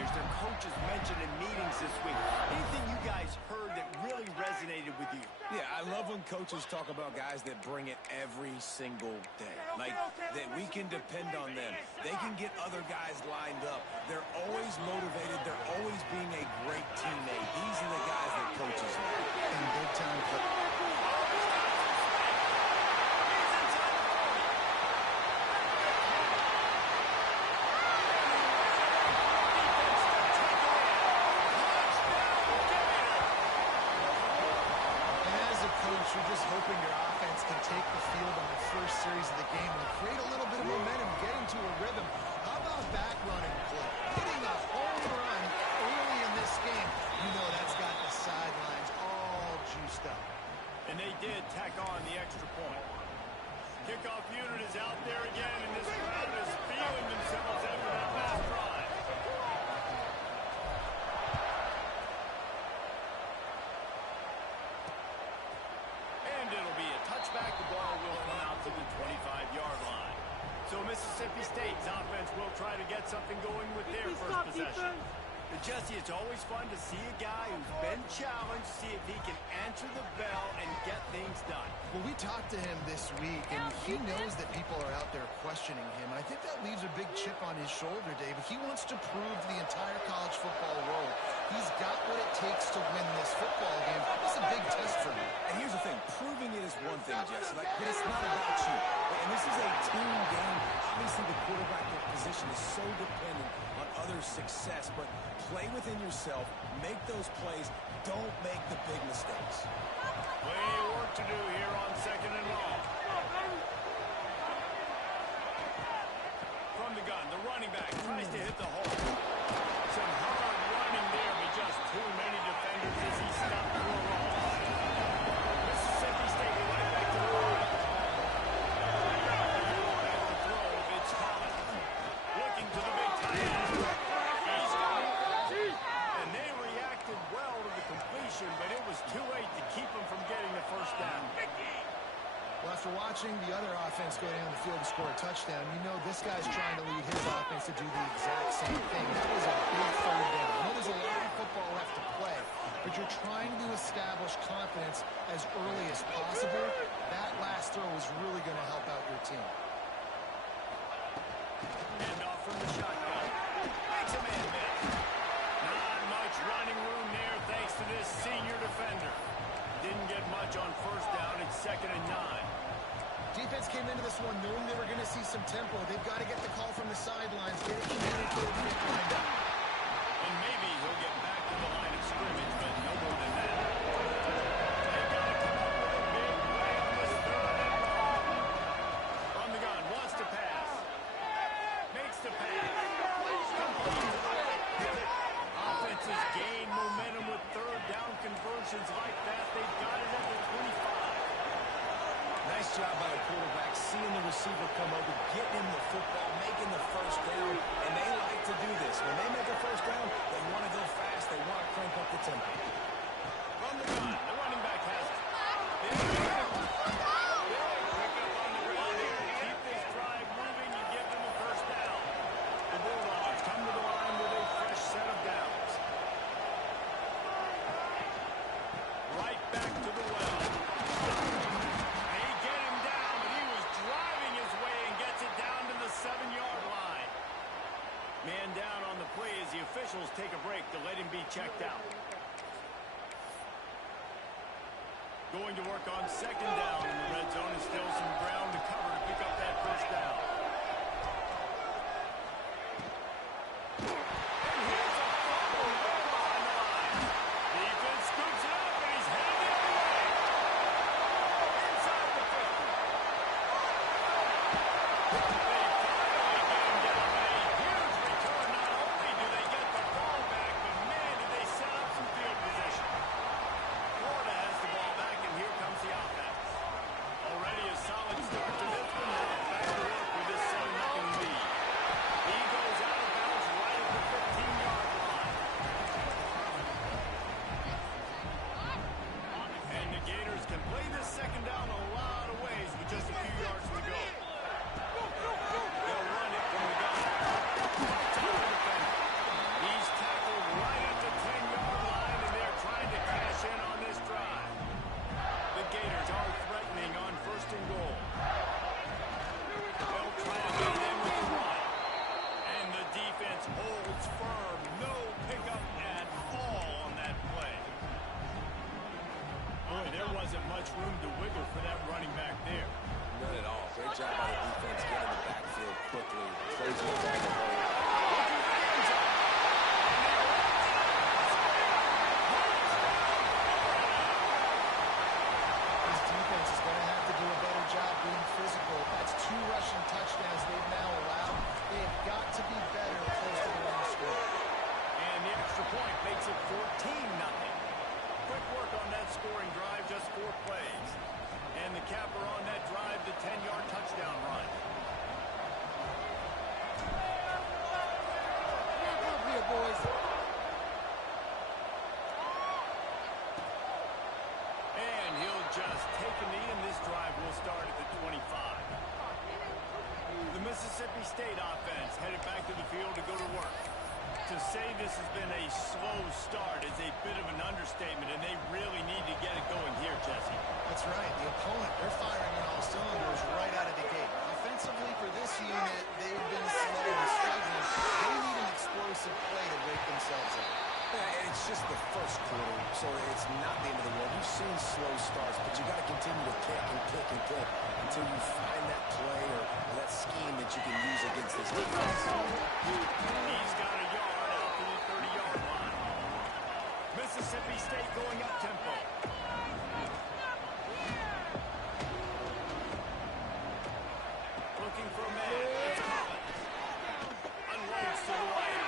players their coaches mentioned in meetings this week. Anything you guys heard that really resonated with you? Yeah, I love when coaches talk about guys that bring it every single day. Like, that we can depend on them. They can get other guys lined up. They're always motivated. They're always being a great teammate. These are the guys that coaches like. And big time play. You're just hoping your offense can take the field on the first series of the game and create a little bit of momentum, get into a rhythm. How about back running play? Hitting a home run early in this game. You know that's got the sidelines all juiced up. And they did tack on the extra point. Kickoff unit is out there again, and this crowd is feeling themselves after that last drive. Touchback, the ball will come out to the 25-yard line. So Mississippi State's offense will try to get something going with their first possession. But Jesse, it's always fun to see a guy who's been challenged, see if he can answer the bell and get things done. Well, we talked to him this week, and he knows that people are out there questioning him. I think that leaves a big chip on his shoulder, David. He wants to prove to the entire college football world he's got what it takes to win this football game. It's a big test for him. And here's the thing. Proving it is one thing, Jesse. But it's not about you. And this is a team game. Obviously, the quarterback position is so dependent on others' success. But play within yourself. Make those plays. Don't make the big mistakes. Plenty of work to do here on second and long. From the gun, the running back tries to hit the hole. Some hard running there, but just too many defenders as he stopped for a roll. Mississippi State will right back to the line. At the throw, it's Collins. Looking to the big tight end. He's got it. And they reacted well to the completion, but it was too late to keep them from getting the first down. Well, after watching the other offense go down the field to score a touchdown, you know this guy's trying to lead his offense to do the exact same thing. That was a big third down. I know there's a lot of football left to play, but you're trying to establish confidence as early as possible. That last throw is really going to help out your team. Hand off from the shotgun. Makes a man miss. Not much running room there thanks to this senior defender. Didn't get much on first down. It's 2nd and 9. Defense came into this one knowing they were going to see some tempo. They've got to get the call from the sidelines, get it communicated, and get lined up. And maybe he'll get back to the line of scrimmage, but no more than that. They've got to come up with a big play on this 3rd and long. From the gun, wants to pass. Makes the pass. Complete to the right. Offenses gain momentum with 3rd down conversions like that. They've got it at the 25. Nice job by the quarterback, seeing the receiver come over, getting him the football, making the first down, and they like to do this. When they make a first down, they want to go fast, they want to crank up the tempo. From the gun, the running back has it. Pick up on the ground here to keep this drive moving and give them a first down. The Bulldogs come to the line with a fresh set of downs. Right back to the well. Man down on the play as the officials take a break to let him be checked out. Going to work on 2nd down in the red zone, and still some ground to cover to pick up that first down. And here's a fumble right behind the line. Defense scoops it up, and he's headed the other way. Inside the 50. Stands firm. No pickup at all on that play. Boy, there wasn't much room to wiggle for that running back there. None at all. Great job by the defense getting the backfield quickly. Closing the bag of holes. This defense is going to have to do a better job being physical. That's 2 rushing touchdowns they've now allowed. They have got to be better close to the line of scrimmage. And the extra point makes it 14-0. Quick work on that scoring drive, just 4 plays. And the capper on that drive, the 10-yard touchdown run. Up here, boys. And he'll just take a knee, and this drive will start at the 25. The Mississippi State offense headed back to the field to go to work. To say this has been a slow start is a bit of an understatement, and they really need to get it going here, Jesse. That's right. The opponent, they're firing on all cylinders right out of the gate. Offensively, for this unit, they've been slow and struggling. They need an explosive play to wake themselves up. Yeah, and it's just the first quarter, so it's not the end of the world. You've seen slow starts, but you got to continue to kick and kick and kick until you find that play or that scheme that you can use against this defense. He's got a yard out to the 30-yard line. Mississippi State going up tempo. Looking for a man. It's Collins. Unloads to the right.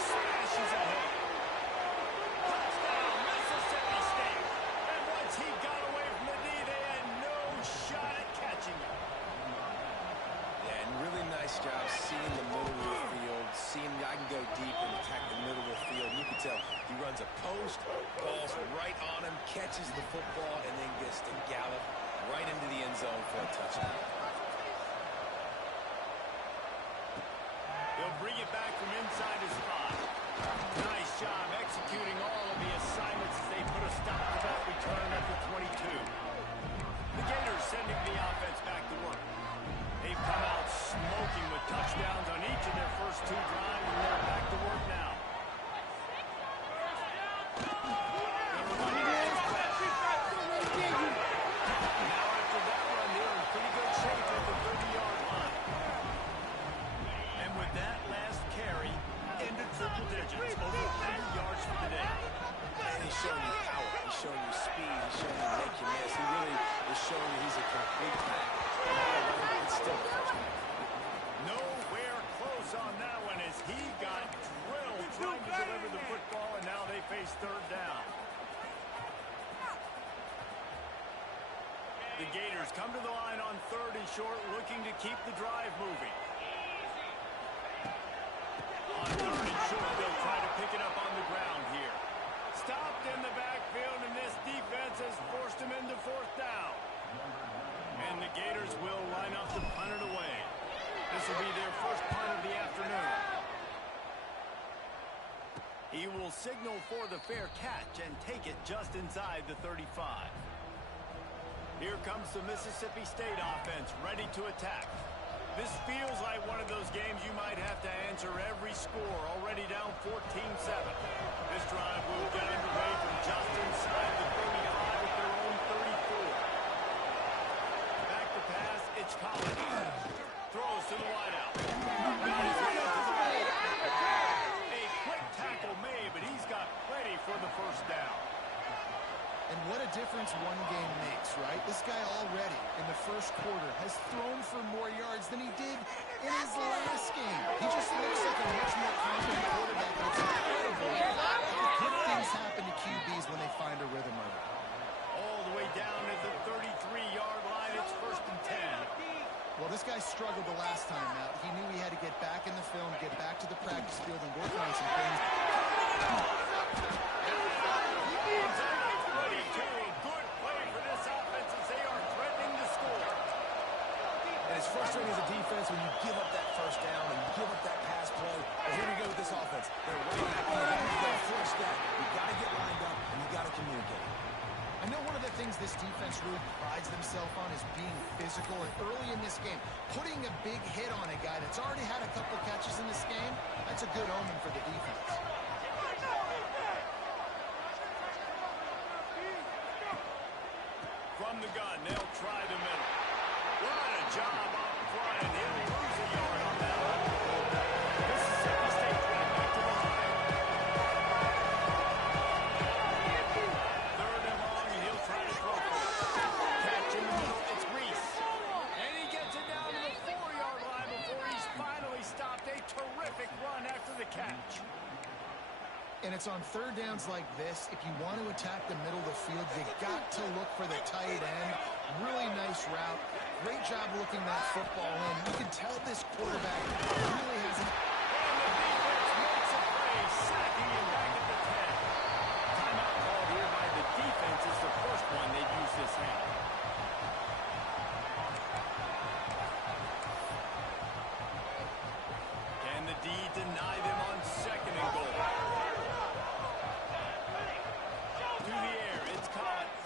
Smashes ahead. Touchdown, Mississippi State. And once he got away from the knee, they had no shot at catching him. Yeah, and really nice job seeing the middle of the field, seeing I can go deep and attack the middle of the field. You can tell he runs a post, ball's right on him, catches the football, and then gets to gallop right into the end zone for a touchdown. He'll bring it back from inside his spot. Nice job executing all of the assignments as they put a stop to that return at the 22. The Gators sending the offense back to work. They've come out smoking with touchdowns on each of their first 2 drives, and they're back to work now. Now after that run, they're in pretty good shape at the 30-yard line. And with that last carry, into triple digits, over 100 yards for the day. And he's showing you power, he's showing you speed, he's showing you make you miss. He really is showing you he's a complete pack. It's still the first one. Nowhere close on that one as he got drilled trying to deliver the football, and now they face 3rd down. The Gators come to the line on 3rd and short, looking to keep the drive moving. On 3rd and short, they'll try to pick it up on the ground here. Stopped in the backfield, and this defense has forced him into 4th down. And the Gators will line up to punt it away. This will be their first punt of the afternoon. He will signal for the fair catch and take it just inside the 35. Here comes the Mississippi State offense, ready to attack. This feels like one of those games you might have to answer every score, already down 14-7. This drive will get underway from just inside the 35 at their own 34. Back to pass, it's Collins. Throws to the wideout. Got his way up to the ball. A quick tackle made, but he's got plenty for the first down. And what a difference one game makes, right? This guy already, in the first quarter, has thrown for more yards than he did in his last game. He just looks like a much more confident quarterback, and it's incredible how good things happen to QBs when they find a rhythm of it. All the way down at the 33-yard line, it's 1st and 10. Well, this guy struggled the last time out. He knew he had to get back in the film, get back to the practice field, and work on some things. It's frustrating as a defense when you give up that first down and you give up that pass play. But here we go with this offense. They're right back in the game. You got to force that. You got to get lined up, and you got to communicate. I know one of the things this defense really prides themselves on is being physical. physical, and early in this game, putting a big hit on a guy that's already had a couple catches in this game, that's a good omen for the defense. From the gun, they'll try the middle. What a job up front, and he'll lose a yard on that one. Mississippi State right back to the line. Third and long, and he'll try to throw for it. Catch in the middle, it's Reese. And he gets it down to the 4-yard line before he's finally stopped. A terrific run after the catch. And it's on third downs like this, if you want to attack the middle of the field, you got to look for the tight end. Really nice route. Great job looking that football in. You can tell this quarterback really hasn't... And the defense makes a play, sacking him back at the 10. Timeout called here by the defense is the first one they've used this half. Can the D deny them on second and goal? To the air, it's Collins.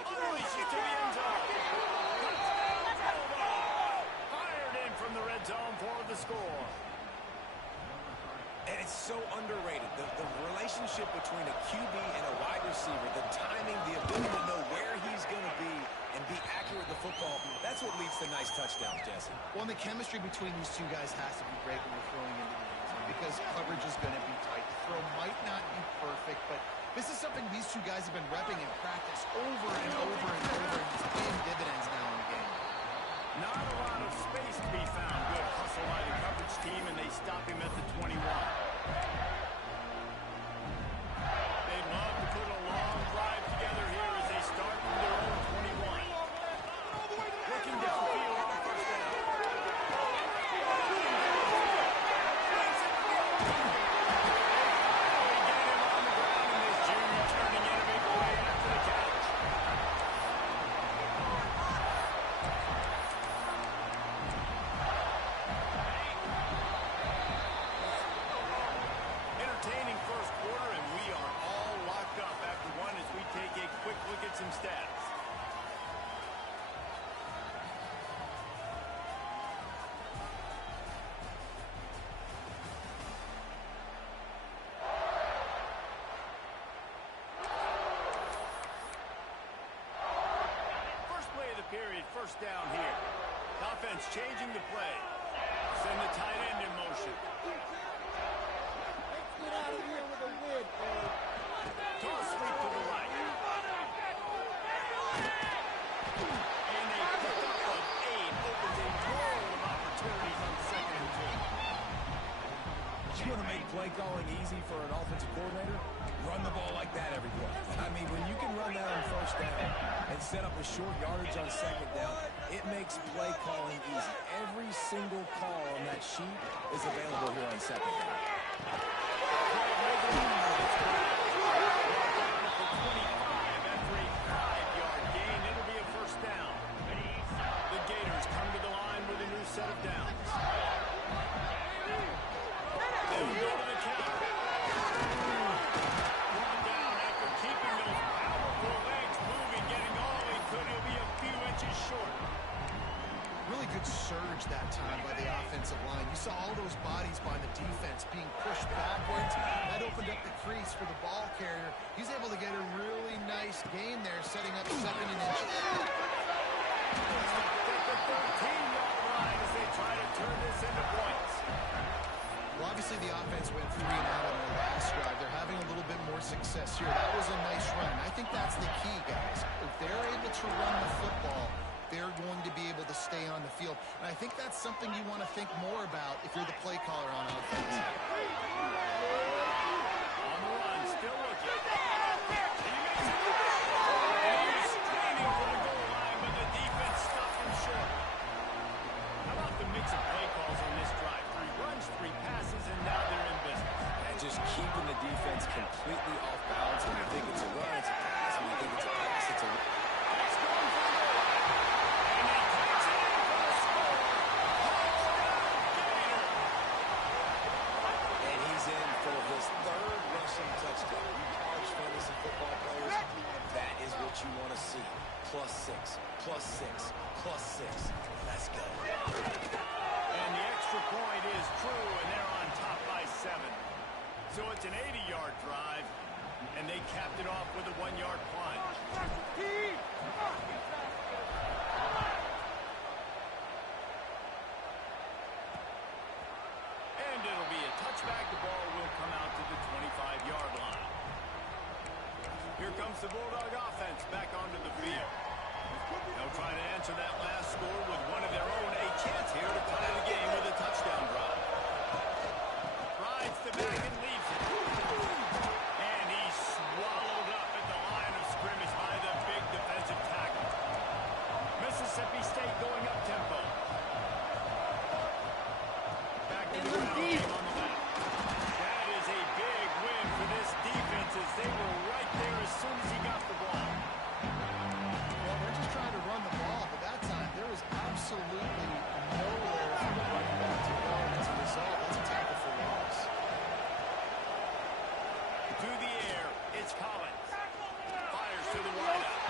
Unleashes to the end zone. Touchdown, Bulldogs. Fired in from the red zone for the score. And it's so underrated. The relationship between a QB and a wide receiver, the timing, the ability to know where he's going to be and be accurate with the football, that's what leads to nice touchdowns, Jesse. Well, and the chemistry between these two guys has to be great when you're throwing into the end zone because coverage is going to be tight. The throw might not be perfect, but this is something these two guys have been repping in practice over and over and over, and it's paying dividends now in the game. Not a lot of space to be found. Good hustle by the coverage team, and they stop him at the 21. They'd love to put a long drive together here as they start from their own 21. Looking downfield on first down. Some stats. First play of the period, first down here. Offense changing the play. Send the tight end in motion. Let's get out of here with a win, man. Toss sweep to the right. And a pickup of 8 opens a world of opportunities on second and 2. You want to make play calling easy for an offensive coordinator? Run the ball like that every play. I mean, when you can run that on first down and set up a short yardage on second down, it makes play calling easy. Every single call on that sheet is available here on second down. Set of downs. They'll go to the count. Brought down after keeping those powerful legs moving, getting all he could. He'll be a few inches short. Really good surge that time by the offensive line. You saw all those bodies by the defense being pushed backwards. That opened up the crease for the ball carrier. He's able to get a really nice gain there, setting up second and inches. At the 13-yard line as they try to turn this into points. Well, obviously the offense went 3 and out on their last drive. They're having a little bit more success here. That was a nice run. I think that's the key, guys. If they're able to run the football, they're going to be able to stay on the field. And I think that's something you want to think more about if you're the play caller on offense. On the run, still looking. And he makes it. And he's screaming for the goal line, but the defense stopped him short. How about the mix of play calls on this drive? 3 runs, 3 passes, and now they're in business. And just keeping the defense completely off balance. When you think it's a run, it's a pass. When you think it's a pass, it's a run. He's going for the goal. And he takes it in for the score. Touchdown, Gator. And he's in for his 3rd rushing touchdown. You college fantasy football players, that is what you want to see. +6. +6, +6. Let's go. And the extra point is true, and they're on top by 7. So it's an 80-yard drive, and they capped it off with a 1-yard plunge. And it'll be a touchback. The ball will come out to the 25-yard line. Here comes the Bulldog offense back onto the field. They'll try to answer that last score with one of their own. A chance here to tie the game with a touchdown drive. Rides the back and leaves it. And he's swallowed up at the line of scrimmage by the big defensive tackle. Mississippi State going up tempo. Back to the ground game on the left. That is a big win for this defense as they were right there as soon as he got the ball. Well, they're just trying to run the ball, but that time there was absolutely nowhere for the running back to go. And as a result, that's a tackle for loss. To the air, it's Collins. Fires to the wideout.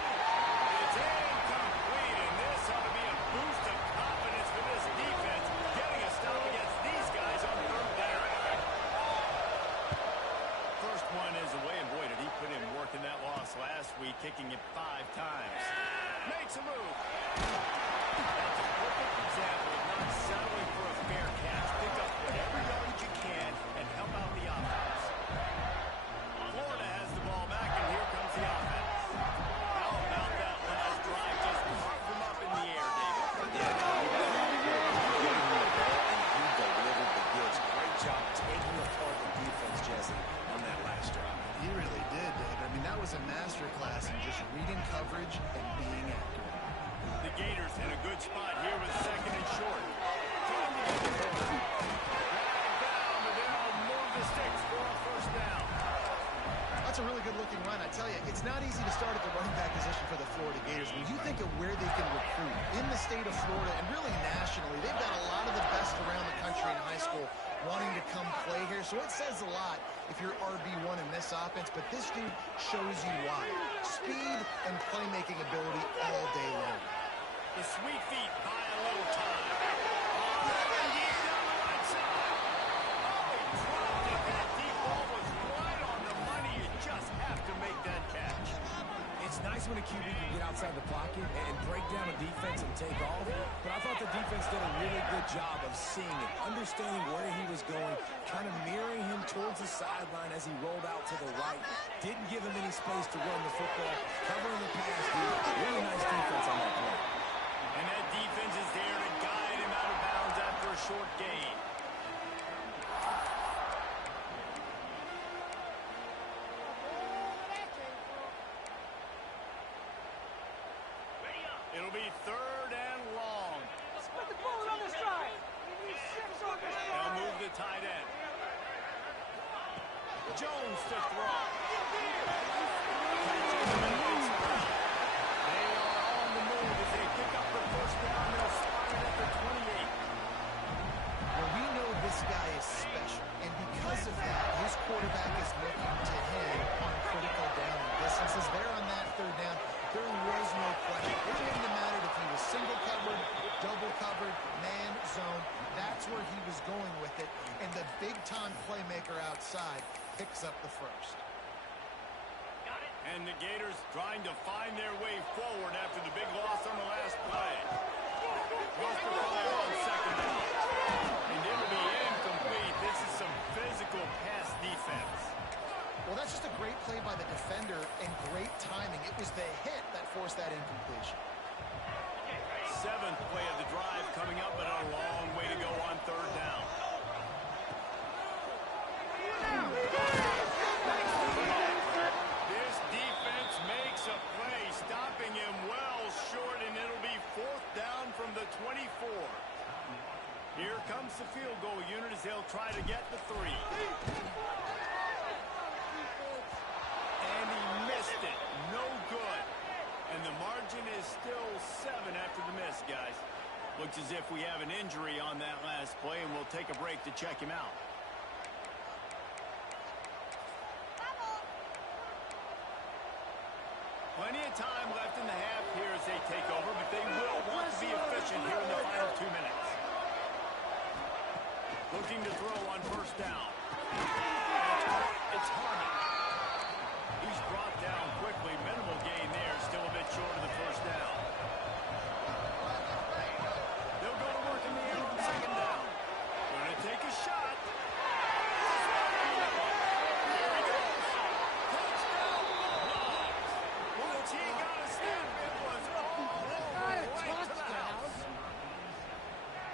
It's incomplete, and this ought to be a boost of confidence for this defense, getting a stop against these guys on 3rd down. First one is away, and boy, did he put in work in that loss last week, kicking it 5 times. Makes a move. That's a perfect example of not settling for a fair catch. Pick up whatever yardage you can and help out the offense. Florida has the ball back, and here comes the offense. How about that last drive? Just carved them up in the air, David. He delivered the goods. Great job taking apart the defense, Jesse, on that last drive. He really did, Dave. I mean, that was a masterclass in just reading coverage and being accurate. The Gators in a good spot here with 2nd and short. Trying to get the ball. Dragged down, but they'll move the sticks for a 1st down. That's a really good-looking run. I tell you, it's not easy to start at the running back position for the Florida Gators. When you think of where they can recruit in the state of Florida and really nationally, they've got a lot of the best around the country in high school wanting to come play here. So it says a lot if you're RB1 in this offense, but this dude shows you why. Speed and playmaking ability all day long. The sweet feet buy a little time. Oh, and he's down the right side. Oh, he dropped it. That deep ball was right on the money. You just have to make that catch. It's nice when a QB can get outside the pocket and break down a defense and take off, but I thought the defense did a really good job of seeing it, understanding where he was going, kind of mirroring him towards the sideline as he rolled out to the right. Didn't give him any space to run the football, covering the pass, dude. Really nice defense on that play. And that defense is there to guide him out of bounds after a short gain. It'll be 3rd and long. Put the ball on the strike. We need 6 on this They'll drive. move the tight end. Jones to throw. They are on the move as they pick up the 1st down. They'll spot it at the 28. Well, we know this guy is special, and because of that, his quarterback is looking to him on critical down and distances. There on that 3rd down, there was no question. It wouldn't have mattered if he was single covered, double covered, man, zone. That's where he was going with it, and the big-time playmaker outside picks up the 1st. And the Gators trying to find their way forward after the big loss on the last play. Goes for fire on 2nd down. And it'll be incomplete. This is some physical pass defense. Well, that's just a great play by the defender and great timing. It was the hit that forced that incompletion. 7th play of the drive coming up, but a long way to go on 3rd down. This defense makes a play, stopping him well short, and it'll be 4th down from the 24. Here comes the field goal unit as they'll try to get the 3. And he missed it. No good. And the margin is still 7 after the miss, guys. Looks as if we have an injury on that last play, and we'll take a break to check him out. Plenty of time left in the half here as they take over, but they will want to be efficient here in the final 2 minutes. Looking to throw on first down. It's Harmon. He's brought down quickly. Minimal gain there. Still a bit short of the first down. They'll go to work in the air on second down. Going to take a shot. Here he goes. Touchdown. Once he got a step, it was all over right to the house.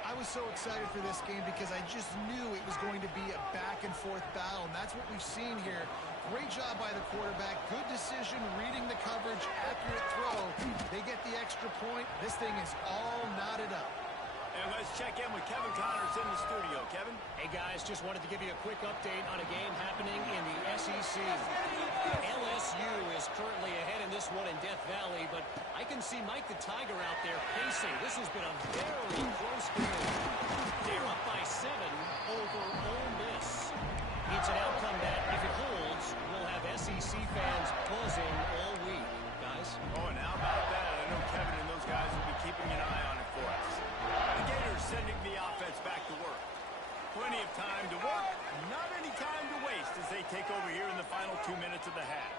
I was so excited for this game because I just knew it was going to be a back-and-forth battle, and that's what we've seen here. Great job by the quarterback. Good decision, reading the coverage, accurate throw. They get the extra point. This thing is all knotted up. And let's check in with Kevin Connors in the studio. Kevin? Hey, guys, just wanted to give you a quick update on a game happening in the SEC. LSU is currently ahead in this one in Death Valley, but I can see Mike the Tiger out there pacing. This has been a very close game. They're up by 7 over Ole Miss. It's an outcome that, if it holds, will have SEC fans buzzing all week. Guys? Oh, and how about that? I know Kevin and those guys will be keeping an eye on it for us. The Gators sending the offense back to work. Plenty of time to work, not any time to waste as they take over here in the final 2 minutes of the half.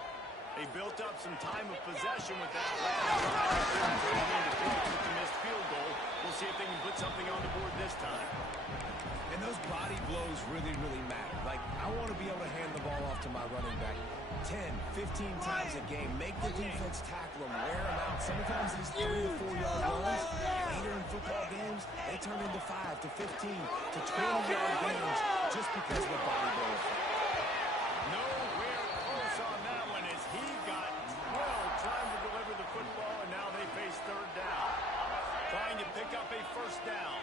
They built up some time of possession with that last drive with the missed field goal. We'll see if they can put something on the board this time. And those body blows really, really matter. Like, I want to be able to hand the ball off to my running back 10, 15 times a game. Make the defense tackle them, wear them out. Sometimes these 3 to 4 yard runs, later in football games, they turn into 5 to 15 to 20-yard games just because of the body blow effect. Nowhere close on that one as he got 12 trying to deliver the football, and now they face third down. Trying to pick up a first down.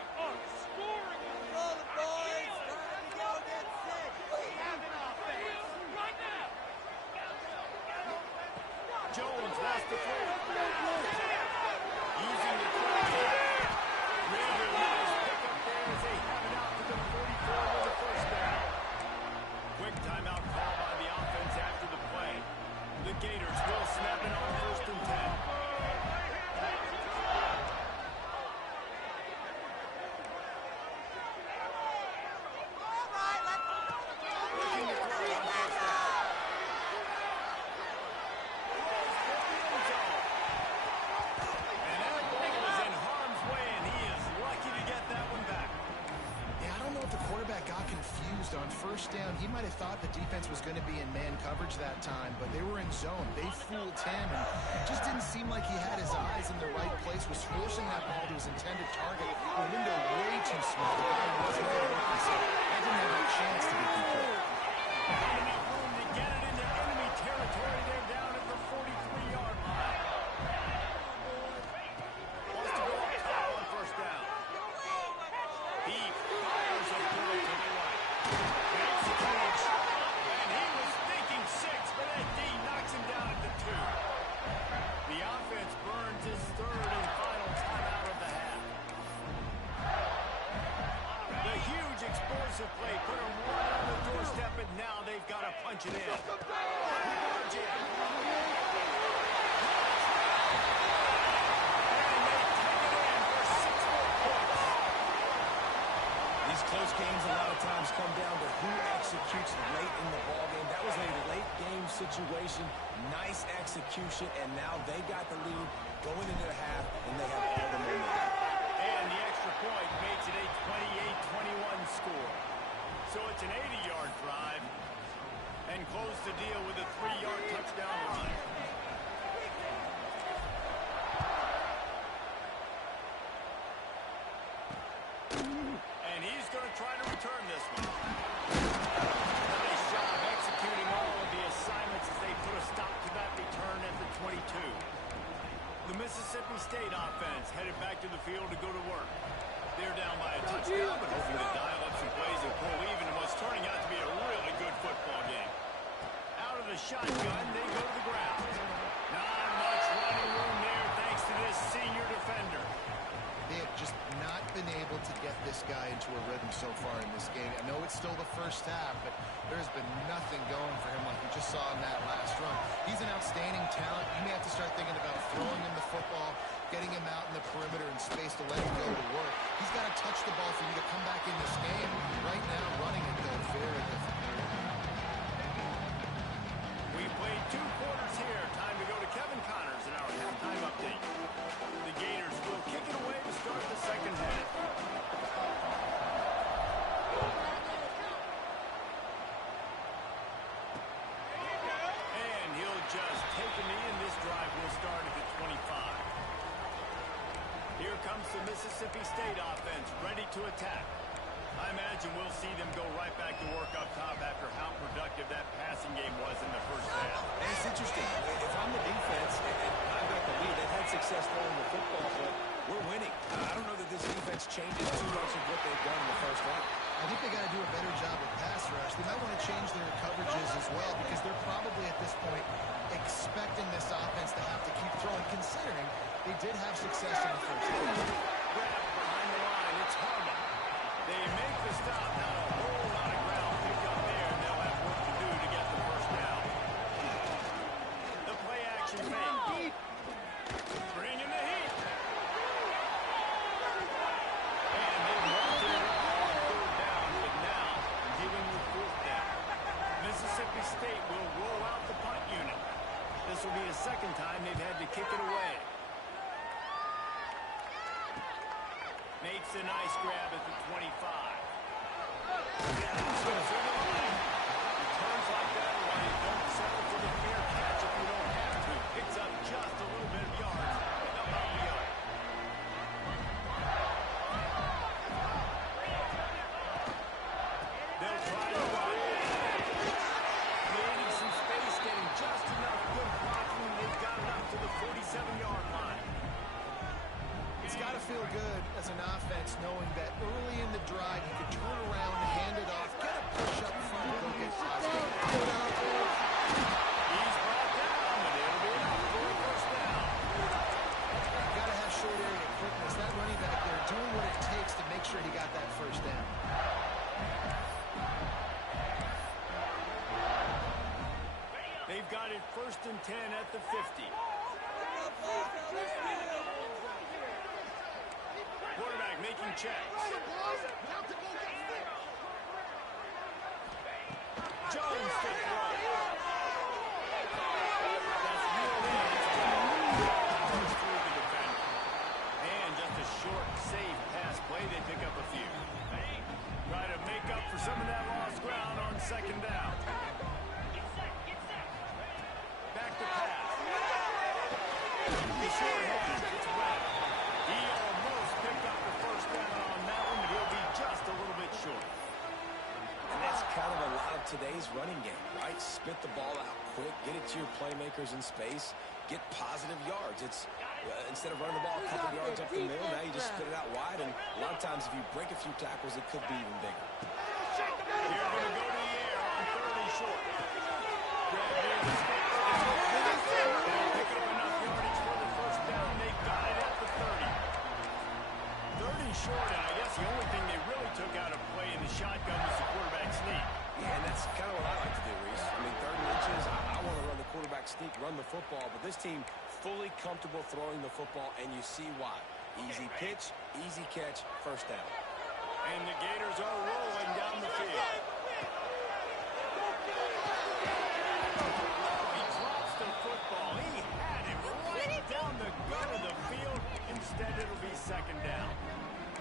Jones lost the throw. Using the throw. Really nice pickup there as they have it out to the 44 with the first down. Quick timeout call by the offense after the play. The Gators will snap it on first and 10. On first down, he might have thought the defense was going to be in man coverage that time, but they were in zone. They fooled him, and it just didn't seem like he had his eyes in the right place, was forcing that ball to his intended target. The window way too small. The guy wasn't going to open, so I didn't have a chance to be complete. Not enough room to get it into enemy territory. They're down at the 43-yard line. Wants to go up top on first down. He fires a bullet to the right. Makes the catch. And he was thinking 6, but that D knocks him down at the 2. The offense burns his third and final timeout of the half. The huge explosive play put him right on the doorstep, and now they've got to punch it in. These close games a lot of times come down to who executes late in the ballgame. That was a late game situation. Nice execution, and now they got the lead going into the half, and they have all the momentum. And the extra point makes it a 28-21 score. So it's an 80-yard drive, and close the deal with a 3-yard touchdown run. And he's going to try to return this one. Nice job executing all of the assignments as they put a stop to that return at the 22. The Mississippi State offense headed back to the field to go to work. They're down by a touchdown, but hoping to dial up some plays and pull even in what's turning out to be a really good football game. Out of the shotgun, they go to the ground. Not much running room there thanks to this senior defender. They have just not been able to get this guy into a rhythm so far in this game. I know it's still the first half, but there's been nothing going for him like we just saw in that last run. He's an outstanding talent. You may have to start thinking about throwing him the football, getting him out in the perimeter in space to let him go to work. He's got to touch the ball for you to come back in this game. Right now, running it, though, very difficult. We played 2 quarters here. Time to go to Kevin Connors in our halftime update. The Gators will kick it away to start the second half. And he'll just take a knee, and this drive will start at the 25. Here comes the Mississippi State offense, ready to attack. I imagine we'll see them go right back to work up top after how productive that passing game was in the first half. And it's interesting. If I'm the defense and I've got the lead, they've had success throwing the football, but we're winning. I don't know that this defense changes too much of what they've done in the first half. I think they got to do a better job with pass rush. They might want to change their coverages as well because they're probably at this point expecting this offense to have to keep throwing, considering they did have success in the first half. Grab behind the line. It's Harmon. They make the stop. Not a whole lot of ground picked up there, and they'll have work to do to get the first down. The play action fake. Bring in the heat. And they walked it on 3rd down, but now giving the 4th down. Mississippi State will roll out the punt unit. This will be the second time they've had to kick it away. Makes a nice grab at the 25. Turns like that away. Don't settle for the fair catch if you don't have to. Picks up just a little bit of yards. How about the other? They'll try to run. Creating some space, getting just enough good blocking. They've got it up to the 47-yard line. It's got to feel good as an offense knowing that early in the drive you can turn around, hand it off, get a push up front, and go get positive. He's brought down, but it'll be enough for a first down. You've got to have short area quickness. That running back there doing what it takes to make sure he got that first down. They've got it 1st and 10 at the 50. Quarterback making checks. Jones to throw. That's real in. Through the defender. And just a short, safe pass play. They pick up a few. Try to make up for some of that lost ground on 2nd down. Back to pass. The short hand. It's Webb. He almost picked up the first down on that one, but he'll be just a little bit short. And that's kind of a lot of today's running game, right? Spit the ball out quick, get it to your playmakers in space, get positive yards. It's instead of running the ball a couple of yards up the middle, now you just spit it out wide, and a lot of times if you break a few tackles, it could be even bigger. They're going to go to the air on 3rd and short. Grab near the sticks. Pick up enough yardage for the first down. They got it at the 30. 3rd and short, and I guess the only thing they really took out of play in the shotgun was the quarterback sneak. Yeah, and that's kind of what I like to do, Reese. I mean, 3rd and inches, I want to run the quarterback sneak, run the football, but this team fully comfortable throwing the football, and you see why. Easy pitch, easy catch, first down. And the Gators are rolling down the field. He drops the football. He had him right down the gut of the field. Instead, it'll be 2nd down.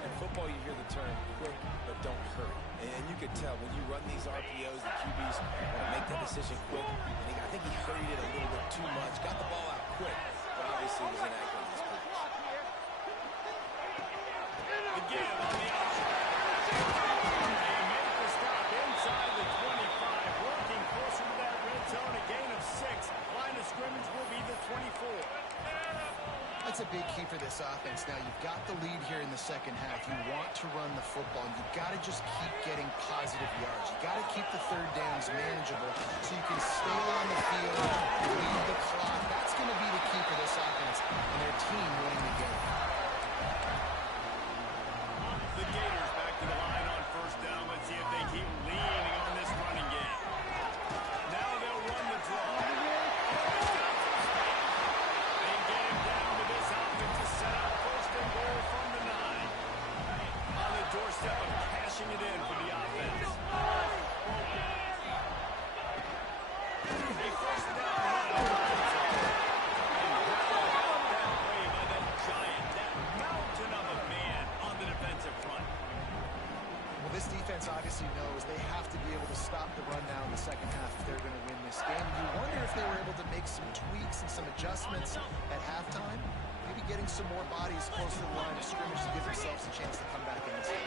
In football, you hear the term quick, but don't hurry. And you can tell when you run these RPOs, the QBs want to make that decision quick. And I think he hurried it a little bit too much. Got the ball out quick, but obviously was inaccurate in his pitch. The give on the outside. They make the stop inside the 25. Working closer to that red zone. A gain of 6. Line of scrimmage will be the 24. That's a big key for this offense. Now, you've got the lead here in the second half. You want to run the football. You've got to just keep getting positive yards. You've got to keep the 3rd downs manageable so you can stay on the field, lead the clock. That's going to be the key for this offense and their team winning the game. The Gators back to the line on 1st it in for the offense. A first down run. And how about that play by that giant, that mountain of a man on the defensive front. Well, this defense obviously knows they have to be able to stop the run now in the second half if they're going to win this game. You wonder if they were able to make some tweaks and some adjustments at halftime. Maybe getting some more bodies close to the line of scrimmage to give themselves a chance to come back in this game.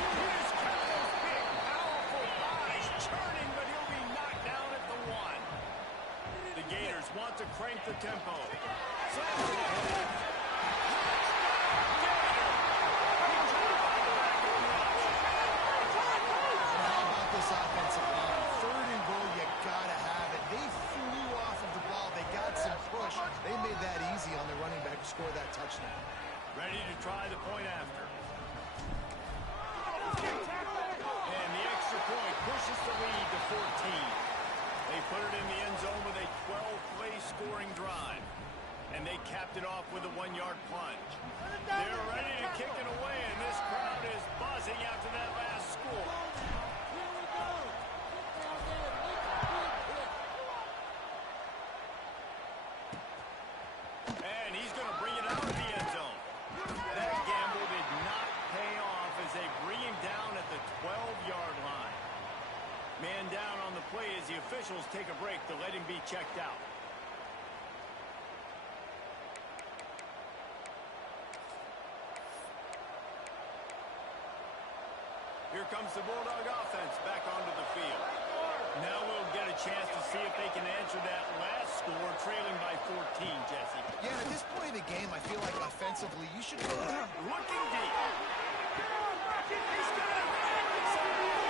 Here's Carroll's big, powerful bodies churning, but he'll be knocked down at the 1. The Gators want to crank the tempo. Slams it ahead. How about this offensive line? Third and goal, you gotta have it. They flew off of the ball. They got some push. They made that easy on the running back to score that touchdown. Ready to try the point after. And the extra point pushes the lead to 14. They put it in the end zone with a 12-play scoring drive. And they capped it off with a 1-yard plunge. They're ready to kick it away, and this crowd is buzzing after that last score. And he's going to bring it out of the end zone. That gamble did not pay off as they bring him down at the 12-yard line. Man down on the play as the officials take a break to let him be checked out. Here comes the Bulldog offense back onto the field. Now we'll get a chance to see if they can answer that last score, trailing by 14, Jesse. Yeah, at this point of the game, I feel like offensively, you should go Looking deep. He's got it.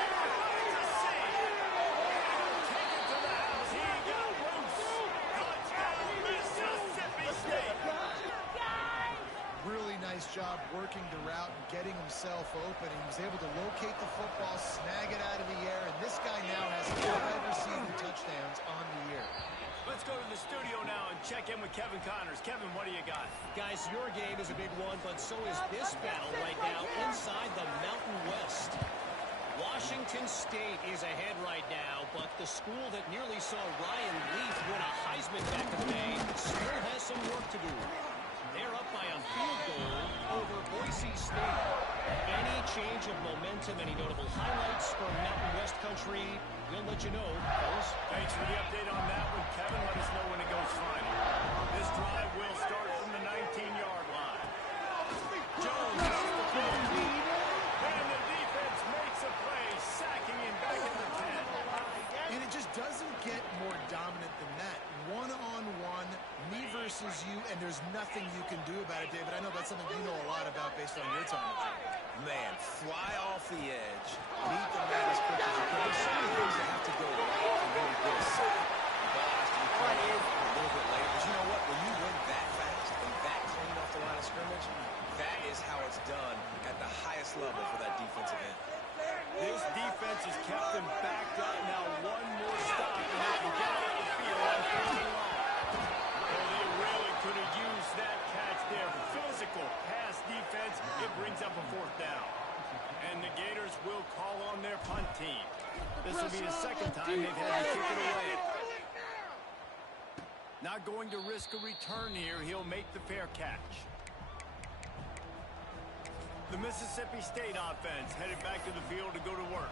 Nothing to see. He'll take it to the house. He got loose. Touchdown, Mississippi State. really nice job working the route and getting himself open. He was able to locate the football, snag it out of the air, and this guy now has 5 receiving touchdowns on the year. Let's go to the studio now and check in with Kevin Connors. Kevin, what do you got? Guys, your game is a big one, but so is this battle right now inside the Mountain West. Washington State is ahead right now, but the school that nearly saw Ryan Leaf win a Heisman back in May still has some work to do. They're up by a field goal over Boise State. Any change of momentum, any notable highlights from Mountain West country, we'll let you know, fellas. Thanks for the update on that one, Kevin. Let us know when it goes final. This drive will start from the 19-yard line. Jones has the ball. And the defense makes a play, sacking him back at the 10. And it just doesn't get more dominant than that. One-on-one, me versus you, and there's nothing you can do about it, David. I know that's something you know a lot about based on your time. Man, fly off the edge, beat the man as quick as you can. There's so many things that have to go right for you to get a sack. The ball has to be played a little bit later. But you know what? When you win that fast and that clean off the line of scrimmage, that is how it's done at the highest level for that defensive end. This defense has kept them backed up. Now one more stop, and they can get off the field on 4th and long. Well, they really could have used that catch there. Physical pass defense. It brings up a 4th down. And the Gators will call on their punt team. This will be the second time they've had to kick it away. Not going to risk a return here. He'll make the fair catch. The Mississippi State offense headed back to the field to go to work.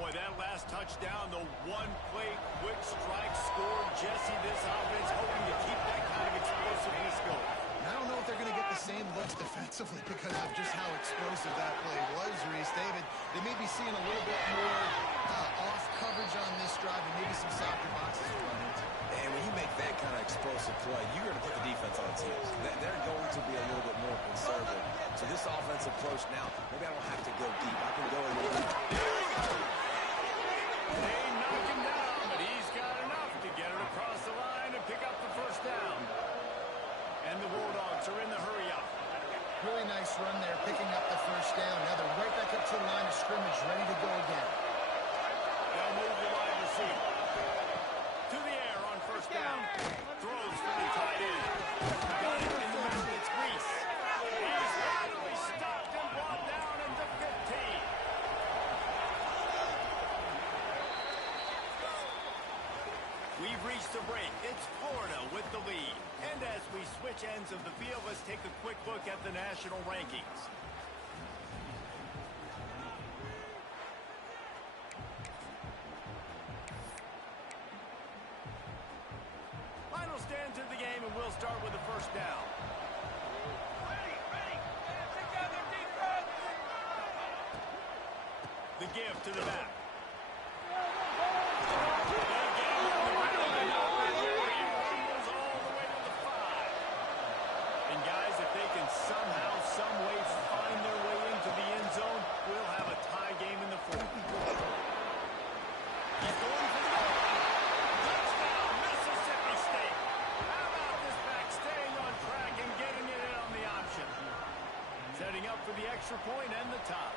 Boy, that last touchdown, the one-play quick strike score. Jesse, this offense hoping to keep that kind of explosiveness going. I don't know if they're going to get the same looks defensively because of just how explosive that play was, Reese. David, they may be seeing a little bit more off coverage on this drive and maybe some softer boxes to run into. And when you make that kind of explosive play, you're going to put the defense on its heels. They're going to be a little bit more conservative. So this offensive approach now, maybe I don't have to go deep. I can go a little bit. They knock him down, but he's got enough to get it across the line and pick up the 1st down. And the Bulldogs are in the hurry-up. Really nice run there, picking up the 1st down. Now they're right back up to the line of scrimmage, ready to go again. They'll move the wide receiver. To the air on 1st down. Throws for the tight end. Got it in the middle. It's Reese. He's finally stopped and brought forced to break. It's Florida with the lead. And as we switch ends of the field, let's take a quick look at the national rankings. Final stand to the game, and we'll start with the first down. The give to the back. And guys, if they can somehow, some way find their way into the end zone, we'll have a tie game in the fourth. He's going for the goal. Touchdown, Mississippi State. How about this back staying on track and getting it in on the option? Setting up for the extra point and the top.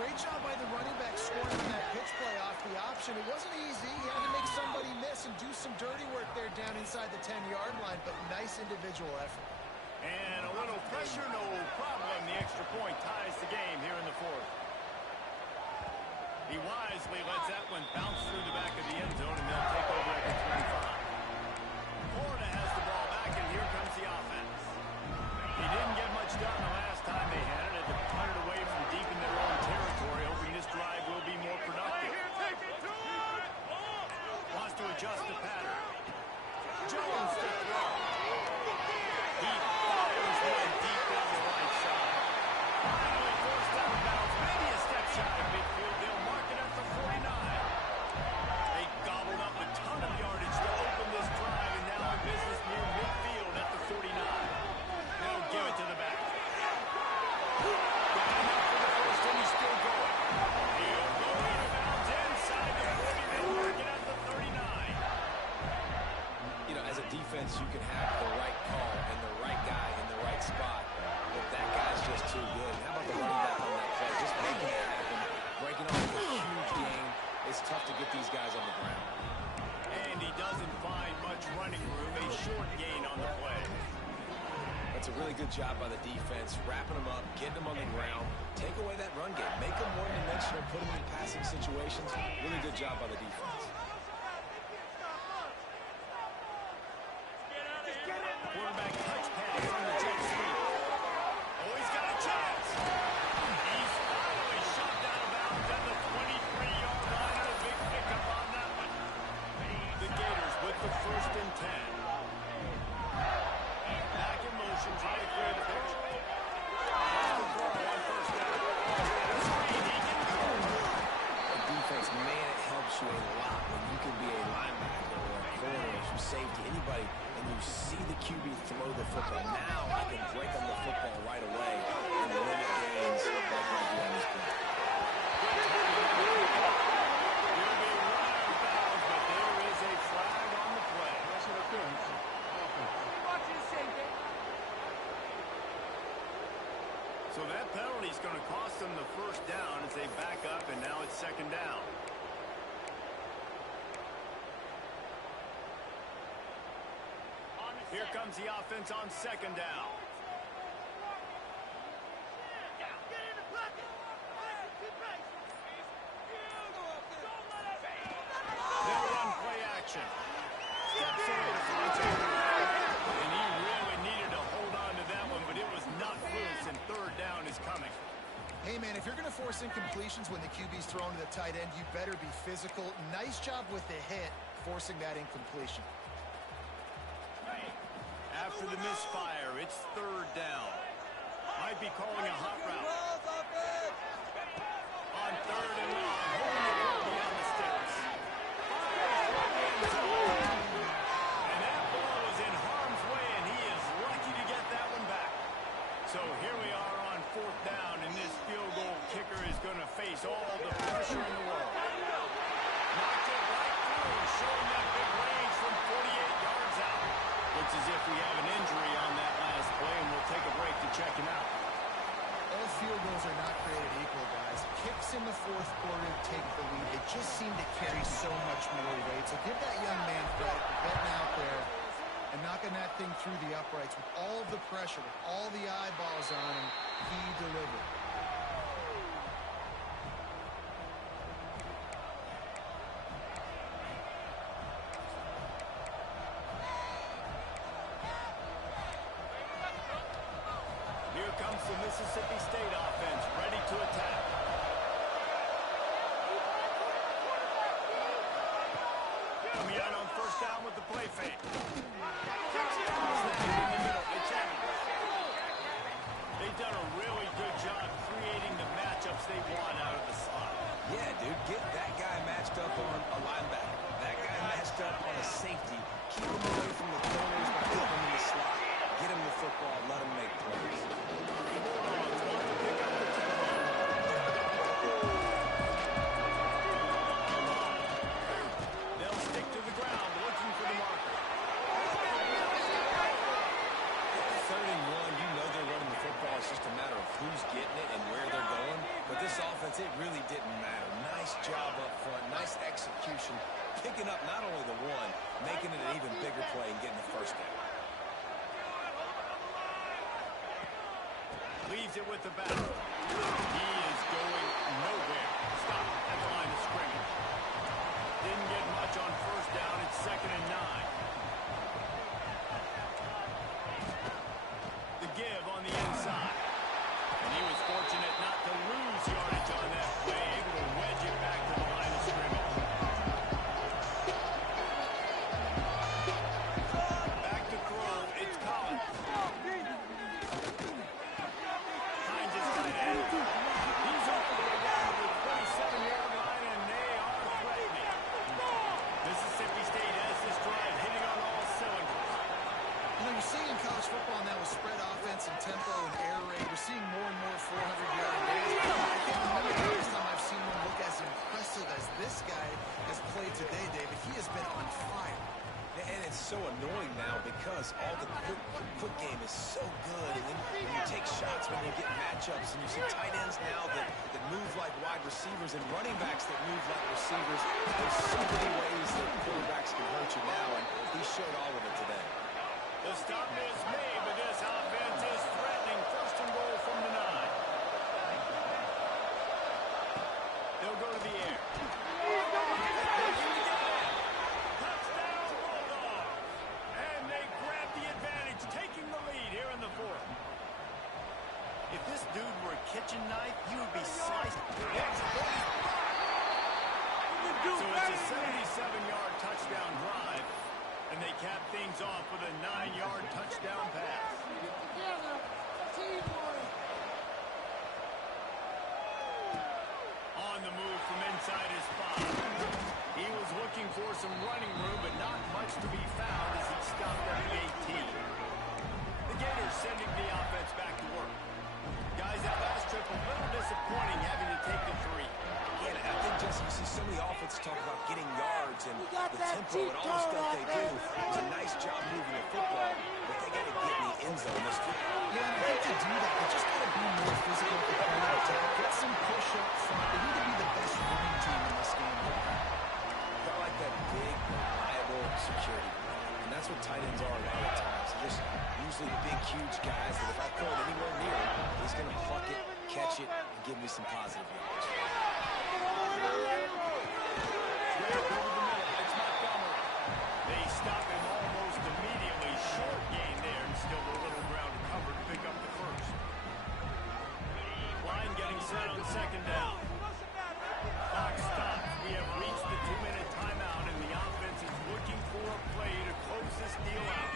Great job by the running back scoring on that pitch play off the option. It wasn't easy. He had to make somebody miss and do some dirty work there down inside the 10-yard line, but nice individual effort. And a little pressure, no problem. The extra point ties the game here in the fourth. He wisely lets that one bounce through the back of the end zone, and they'll take over at the 25. Florida has the ball back, and here comes the offense. He didn't get much done the last time they had it. Had to punt it away from deep in their own territory, hoping this drive will be more productive. Wants to adjust the pattern. Jones to throw. He fires one deep down the right side. Finally forced out of bounds. Maybe a step shot of midfield. They'll mark it at the 49. They gobbled up a ton of yardage to open this drive, and now in business near midfield at the 49. They'll give it to the back. Got enough for the first, and he's still going. He'll go out of bounds inside the 40. They'll mark it at the 39. You know, as a defense, you can have the right call and the right guy in the right spot, but that guy's just too good. How about the running back on that play? Just making it happen, breaking off a huge gain. It's tough to get these guys on the ground. And he doesn't find much running room. A short gain on the play. That's a really good job by the defense, wrapping them up, getting them on the ground, take away that run game, make them one-dimensional, put them in passing situations. Really good job by the defense. Quarterback touch pass on the jet sweep. Oh, he's got a chance. He's finally shot down of bounds at the 23-yard line, and a big pickup on that one. The Gators with the 1st and 10. Back in motion, trying to clear the pitch. Has to throw on first down. Screen, he can throw. The defense, man, it helps you a lot when you can be a linebacker or a corner or some safety, anybody, and you see the QB throw the football. Now I can break on the football right away and limit gains like I do on this play. Will be run out of bounds, but there is a flag on the play. So that penalty is going to cost them the first down as they back up, and now it's 2nd down. Here comes the offense on 2nd down. They'll run play action. Steps over to Fontaine. And he really needed to hold on to that one, but it was not close, and 3rd down is coming. Hey, man, if you're going to force incompletions when the QB's thrown to the tight end, you better be physical. Nice job with the hit, forcing that incompletion. After the misfire, it's 3rd down. Might be calling a hot route. On 3rd and long, holding the ball beyond the sticks. And that ball was in harm's way, and he is lucky to get that one back. So here we are on 4th down, and this field goal kicker is going to face all the pressure in the world. Knocked it right through, showing that big range from 48 yards out. Looks as if we have an injury on that last play, and we'll take a break to check him out. All field goals are not created equal, guys. Kicks in the 4th quarter take the lead. They just seem to carry so much more weight. So give that young man credit for getting out there and knocking that thing through the uprights with all of the pressure, with all the eyeballs on him. He delivered. comes the Mississippi State offense, ready to attack. Coming out on first down with the play fake. Snap in the middle. It's Evans. They've done a really good job creating the matchups they want out of the slot. Yeah, dude, get that guy matched up on a linebacker. That guy matched up on a safety. Keep him away from the corners by putting him in the slot. Get him the football, let him make plays. They'll stick to the ground, looking for the marker. 3rd and 1, you know they're running the football. It's just a matter of who's getting it and where they're going. But this offense, it really didn't matter. Nice job up front, nice execution, picking up not only the one, making it an even bigger play and getting the first down. Leaves it with the back. He is going nowhere. Stop at the line of scrimmage. Didn't get much on first down. It's 2nd and 9. The give on the inside. And he was fortunate not to lose yardage on that play, able to wedge it back to the line of scrimmage. Back to throw. It's Collins. Hines is tight end. He's all the way down to the 27-yard line, and they are threatening. Mississippi State has this drive hitting on all cylinders. You know, you're seeing in college football now with spread offense and tempo and air raid, we're seeing more and more 400-yard days. I can't remember the last time I've seen one look as impressive as this guy has played today, David. He has been on fire. And it's so annoying now because all the quick game is so good. And then you take shots when you get matchups. And you see tight ends now that move like wide receivers and running backs that move like receivers. There's so many ways that quarterbacks can hurt you now, and he showed all of it today. The stop is made, but this offense is threatening. 1st and goal from the 9. They'll go to the air. Touchdown, Bulldogs! And they grab the advantage, taking the lead here in the 4th. If this dude were a kitchen knife, you would be sliced. So it's a 77-yard touchdown drive, and they cap things off with a 9-yard touchdown pass. On the move from inside his 5. He was looking for some running room, but not much to be found as he stopped at the 18. The Gators sending the offense back to work. Guys, that last trip a little disappointing having to take the 3. Yeah, I think, Jesse, you see so many offenses talk about getting yards and the tempo and all the stuff they do. It's a nice job moving the football, but they got to get in the end zone this week. Yeah, and I think to do that, they just got to be more physical at the point of attack. Get some push up front. They need to be the best running team in this game. They're like that big, reliable security blanket, and that's what tight ends are a lot of times. They're just usually big, huge guys that if I throw it anywhere near him, he's going to pluck it, catch it, and give me some positive yards. It's Montgomery. They stop him almost immediately. Short gain there, and still a little ground covered to pick up the 1st. Line getting set on 2nd down. Clock stops. We have reached the 2-minute timeout, and the offense is looking for a play to close this deal out.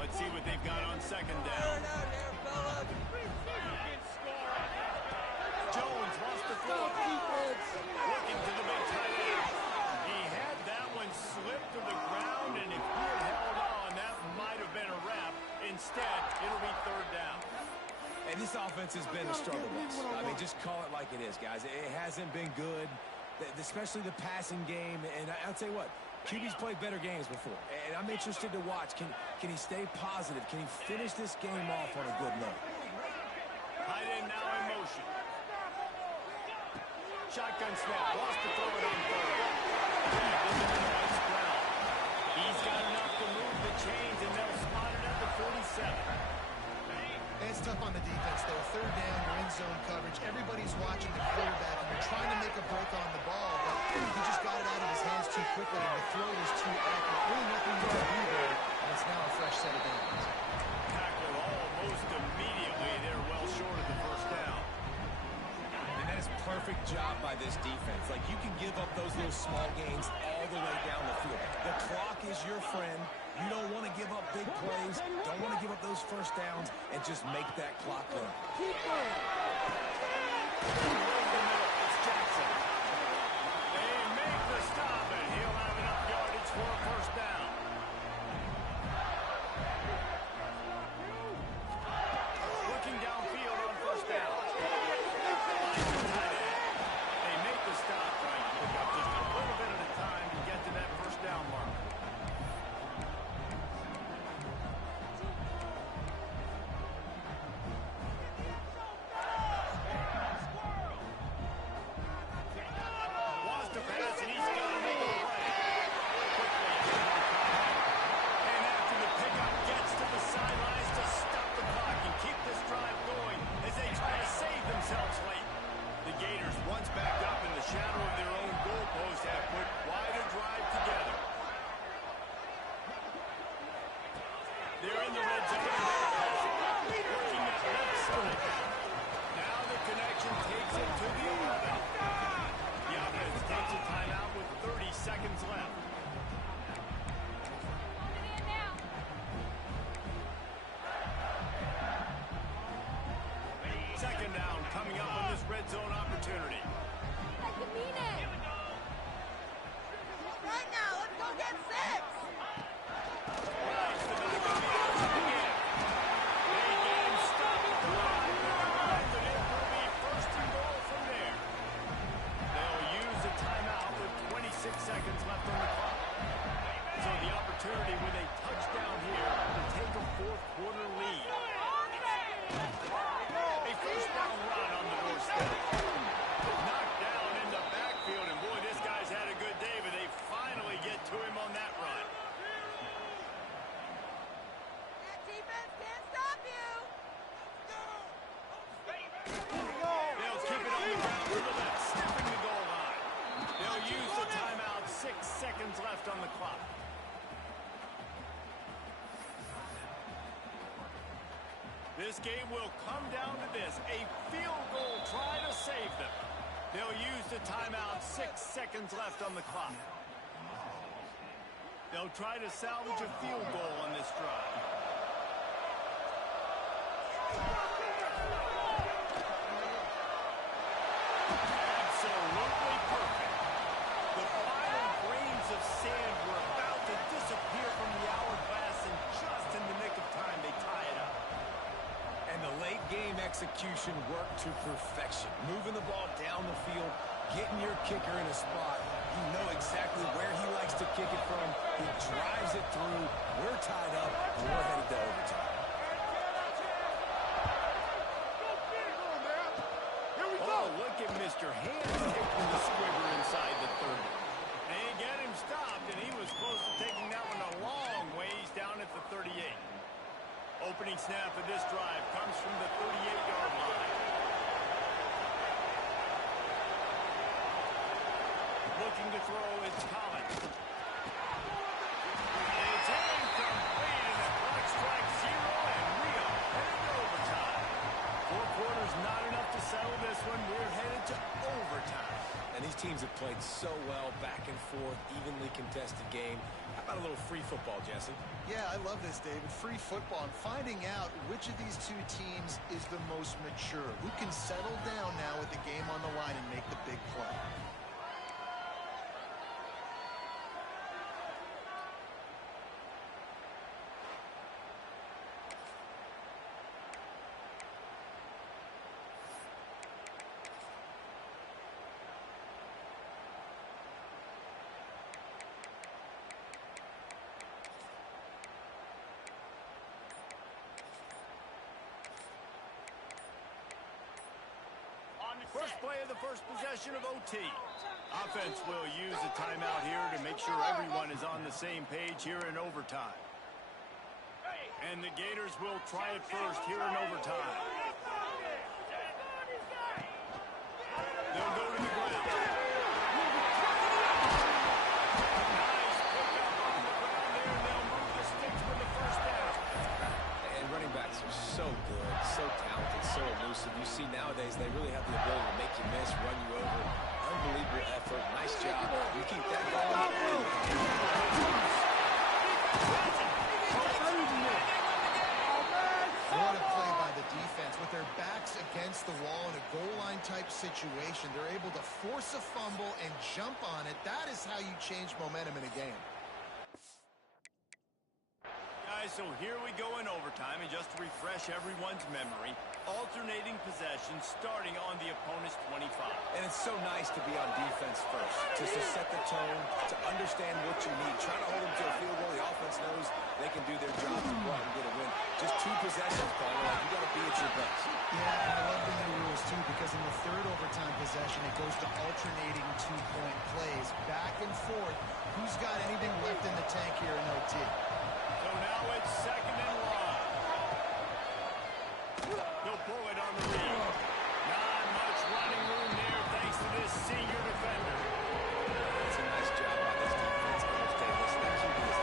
Let's see what they've got on 2nd down. Jones wants to throw it. Looking to the big tight end. He had that one slip to the ground, and if he had held on, that might have been a wrap. Instead, it'll be 3rd down. And this offense has been a struggle bus. I mean, just call it like it is, guys. It hasn't been good, especially the passing game. And I'll tell you what, QB's played better games before. And I'm interested to watch. Can he stay positive? Can he finish this game off on a good note? Tight end now in motion. Shotgun snap. Lost to throw it on 3rd. Nice ground. He's got enough to move the chains, and they'll spot it at the 47. It's tough on the defense, though. 3rd down, you're in zone coverage. Everybody's watching the quarterback, and you're trying to make a break on the ball, but he just got it out of his hands too quickly, and the throw was too accurate. Really nothing you can do there, and it's now a fresh set of downs. Tackled almost immediately there, well perfect job by this defense. Like, you can give up those little small gains all the way down the field. The clock is your friend. You don't want to give up big plays, don't want to give up those first downs, and just make that clock run. Keep going. It's Jackson. They make the stop, and he'll have enough yardage for a first down. Looking downfield on first down. They make the stop, right? Pick up just a little bit at a time to get to that first down mark. Wants to pass, and he's got him over the right. Quickly, and after the pickup gets to the sidelines to stop the clock and keep this drive going as they try to save themselves late. The Gators, once backed up in the shadow of their own goalpost, have put quite a drive together. They're in the red zone. Working that left side. Now the connection takes it to the 11. The offense takes a timeout with 30 seconds left. Second down coming up on this red zone opportunity. Right now, let's go get 6. Rides the back of the end zone again. They get him stopped at the line, and it will be first and goal from there. They'll use a timeout with 26 seconds left on the clock. So the opportunity with a touchdown here to take a fourth quarter lead. A first down run on the doorstep. Knocked down in the backfield, and boy, this guy's had a good day, but they finally get to him on that run. That defense can't stop you. They'll keep it on the ground to the left, sniffing the goal line. They'll use the timeout, 6 seconds left on the clock. This game will come down to this, a field goal try to save them. They'll use the timeout, 6 seconds left on the clock. They'll try to salvage a field goal on this drive. Absolutely perfect. The final grains of sand were about to disappear from the hourglass, and just in the nick of time, they tie it up. And the late game execution worked to perfection. Moving the ball down the field, getting your kicker in a spot. You know exactly where he likes to kick it from. He drives it through. We're tied up, and we're headed to overtime. Oh, look at Mr. Hands taking the squibber inside the 30. They get him stopped, and he was close to taking that one a long ways down at the 38. Opening snap of this drive comes from the 38-yard line. Looking to throw, it's Collins. It's incomplete, and the clock strikes 0, and we are headed to overtime. 4 quarters not enough to settle this one. We're headed to overtime. And these teams have played so well, back and forth, evenly contested game. How about a little free football, Jesse? Yeah, I love this, David. Free football and finding out which of these two teams is the most mature. Who can settle down now with the game on the line and make the big play. First play of the first possession of OT. Offense will use a timeout here to make sure everyone is on the same page here in overtime. And the Gators will try it first here in overtime. They'll go to the ground. Nice pickup on the ground there, and they'll move the sticks with the first down. And running backs are so good, so talented, so elusive. elusive. You see nowadays they really have the ability to make you miss, run you over. Unbelievable effort. Nice job. You keep that going. What a play by the defense. With their backs against the wall in a goal line type situation, they're able to force a fumble and jump on it. That is how you change momentum in a game. Guys, so here we go in overtime, and just to refresh everyone's memory, alternating possession starting on the opponent's 25. And it's so nice to be on defense first, just to set the tone, to understand what you need. Try to hold them to a field goal. The offense knows they can do their job to go out and get a win. Just 2 possessions, Paul. Like, you got to be at your best. Yeah, and I love the new rules, too, because in the third overtime possession, it goes to alternating 2-point plays. Back and forth. Who's got anything left in the tank here in OT? So now it's second and long. He'll pull it on the read. Not much running room there thanks to this senior defender. It's a nice job by this defense. Understand this. That QB is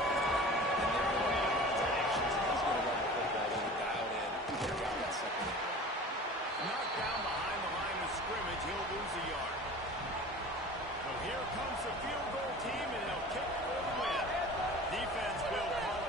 and they're going to have actions. He's going to run the football when he dialed in. Carry out that second down. Knocked down behind the line of scrimmage. He'll lose a yard. So here comes the field goal team, and they'll kick for the win. Defense will call